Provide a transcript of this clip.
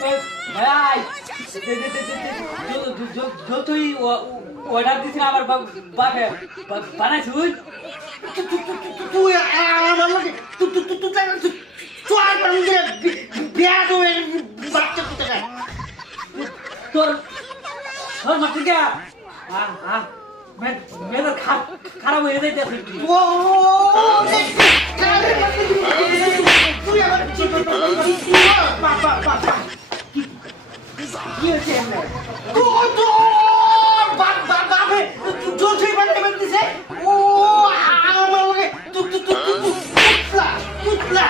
ভাই তুই অর্ডার দিছিস আমার বাপে বানাইছুই তুই আমার লগে তুই বিয়া করে বাচ্চা কোথায় তোর তোর মাটি গা মেয়েদের খারাপ হয়ে যাইতেছে ও তুই আমার বাবা বাবা কি হচ্ছে বাবা জোর বানাই দিছে ও আমার লগে তুতলা